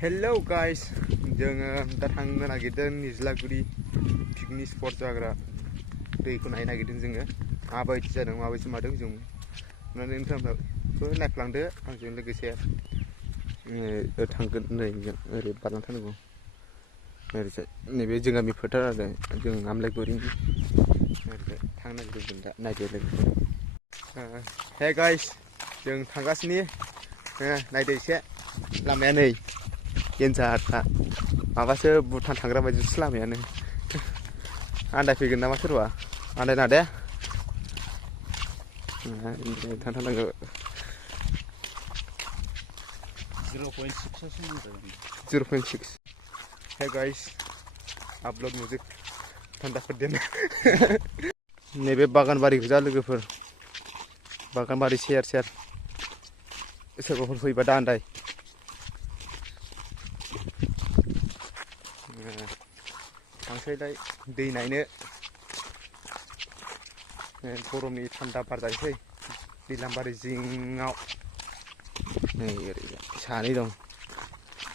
Hello guys, जोङो दा थांनो नागिरदों nizlaguri पिकनिक स्पट जाग्रा दैखौ नायनो नागिरदों जोङो माबायदि जादों माबायदि मादों जों नुनानै नोंथांमोनबो नायफ्लांदो आंजों लोगोसे थांगोन नै ओरै बारलां थानांगौ ओरैजाय नैबे जों गामि फोथार आरो जों nailaidwनि ओरैजाय थांनो नागिरदों दा नायदो लोगोफोर हे गाइस जों थांगासिनो नायदो एसे लामाया नै गेन्जारखा माबासो भुटान थांग्रा बायदिसो लामायानो आन्दायफैगोन नामा सोरबा आन्दायनाङा दे थांथारनांगौ 0.6 हे गाइस आपलोड म्यूजिक थान्दाफोर दोनो नैबे बागानबारि गोजा लोगोफोर बागानबारि सेर सेर सोरबाफोर फैबा दा आन्दाय थांसैलाय दै नायनो गरमनि थान्दा बार जायोसै दैलांबारि जिङाव नै ओरै सानै दं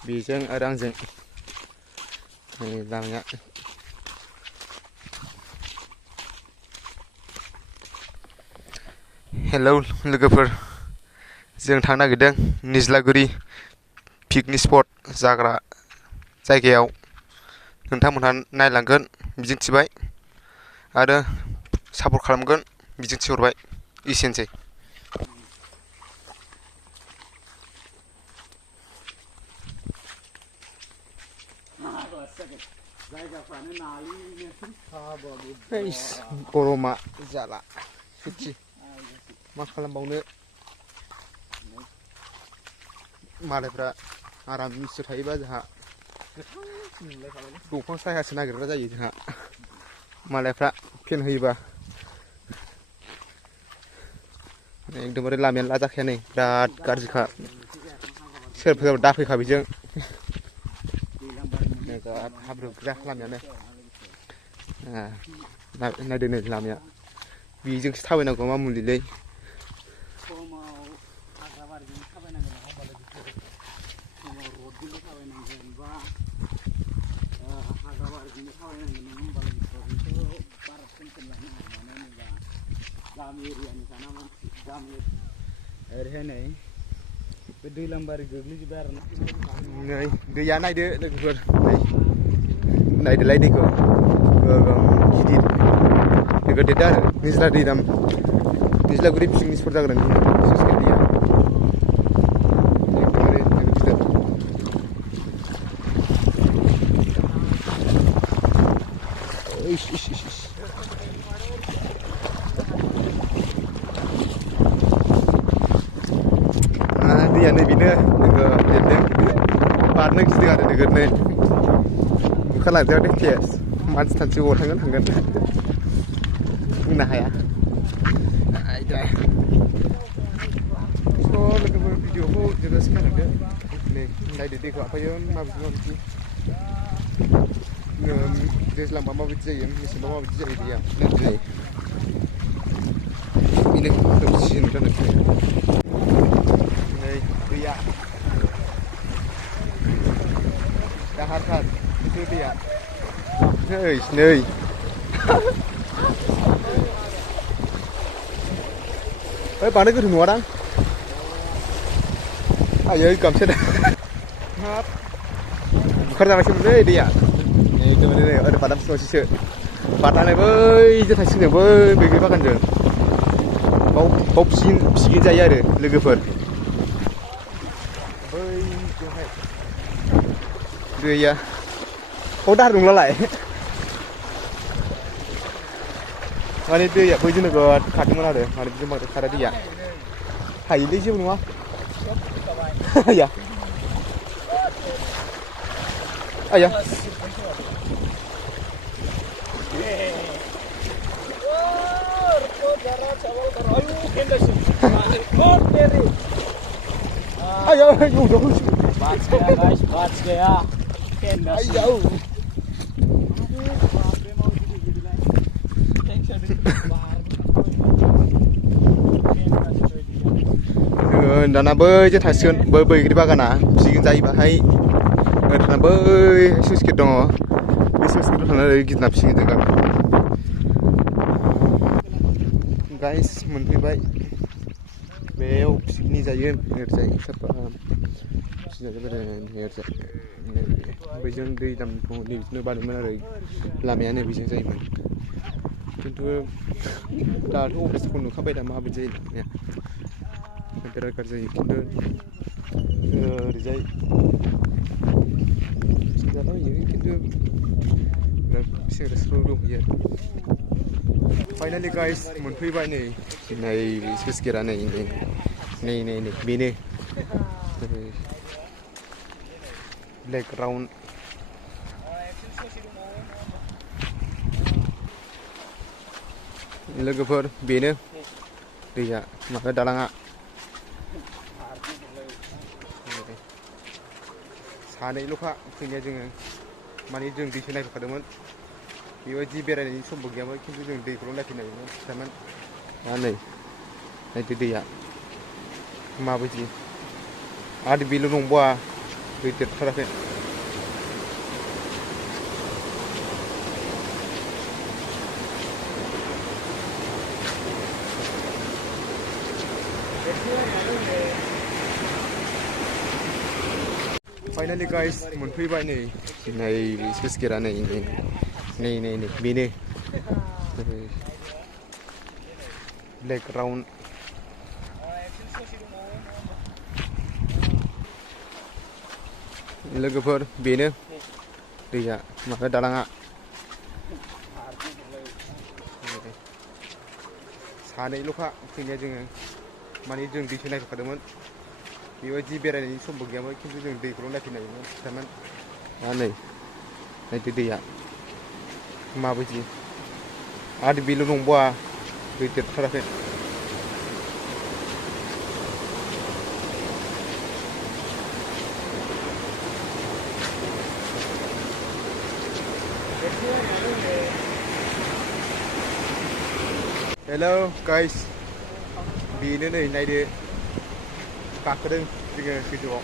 बेजों आरो आंजों नै लामाया हेलौ लोगोफोर जों थांनो नागिरदों nizlaguri पिकनिक स्पट जाग्रा जायगायाव नोंथांमोनहा नायलांगोन मिजिंथिबाय आरो सापर्ट खालामगोन मिजिंथिहरबाय एसेनोसै गरमा जाला सुथि मा खालामबावनो मालायफ्रा आरामसो थायोबा जोंहा दंफां सायासो नागिरग्रा जायो जोंहा मालायफ्रा फेन होयोबा एकदमबारे लामायानो लाजाखाया नै बिराद गाज्रिखा सोरफोर दाफैखा बेजों बिराद हाब्रु गोजा लामायानो नायदो नै लामाया बेजोंसो थाबायनांगौ मा मुलिलै ओरैहाय बे दैलांबारि गोग्लैजोब्बाय आरो ना नै दैया नायदो लोगोफोर नायदोलाय दैखौ गिदिर नोगोद देरदो आरो निज्ला दै दाम nizlaguri पिकनिक स्पट जाग्रा दैया एकदमबारे नोगोद गिदिर दैयानो बेनो नोगोद देरदों बारनो गिदिर आरो नोगोदनो बुखारलांजायादे केस मानसि थानसि अबाव थांगोन बुंनो हाया लोगोफोर भिडिअखौ जोबजासिम नायलांदो नै नायदो दैखौ ओमफ्रायो माबायदि दैज्लांबा माबायदि जायो मेसेंबा माबायदि जायो दैया नै बेनो खोमसिन जादों नै दैया दाहारथार बेफोर दैया नै बांद्राय गोथौ नङादां आयै गामसाया हाब बुखारजानायसोमोनलै दैया एकदमबारे नै ओरै बादाम सिङावसो बारनानै बैजों थांसिगोन बै बैग्रि बागानजों बाव फिसिगोन जायो आरो लोगोफोर बैजोंहाय दैया बाव दाहार नंलालाय माने दैया बैजों नोगोद खारदोंमोन आरो माने बिजों बांद्राय खारा दैया हायोलै जेबो नङा आया आया आया बच गया गाइस बच गया आया दाना बैजों थांसिगोन बैग्रि बागाना फिसिगोन जायो बाहाय Karena boy sus kita dong, sus kita sana lagi kita napsing itu kan. Guys, मोनफैबाय बेयाव पिकनिक जायो ओरैजाय साफा बैजों दै दामखौ नैबिदिनो बानायोमोन आरो लामाया नैबिजों जायोमोन खिन्थु दाथ' अबस्थाखौ नुखाबाय दा माबायदि जायो लामाया बिराद गाज्रि जायो खिन्थु ओरैजाय जाना होयो खिन्थु बिराद सेंग्रा सिख्ला दंहैयो आरो फाइनालि गाइस मोनफैबाय नै स्लुइस गेटआ नै बेनो प्लेग्राउन्ड लोगोफोर बेनो दैया माबा दालाङा सानैल'खा फैनाया जोङो माने जों दैखौ नायफैखादोंमोन बेबायदि बेरायनायनि समबो गैयामोन खिन्थु जों दैखौल' नायफैनायमोन फिसामोन दा नै नायदो दैया माबायदि आरो बेल' नंबावा दै देरथाराखै फाइनालि गाइस मोनफैबाय नै स्लुइस गेटआ नै बेनो प्लेग्राउन्ड लोगोफोर बेनो दैया माबा दालाङा सानैल'खा फैनाया जोङो माने जों दैखौ नायफैखादोंमोन बेबायदि बेरायनायनि समबो गैयामोन खिन्थु जों दैखौल' नायफैनायमोन फिसामोन दा नै नायदो दैया माबायदि आरो बेल' नंबावा दै देरथाराखै हेलौ गाइस बेनो नै नायदो गाखोदों जोङो गोजौआव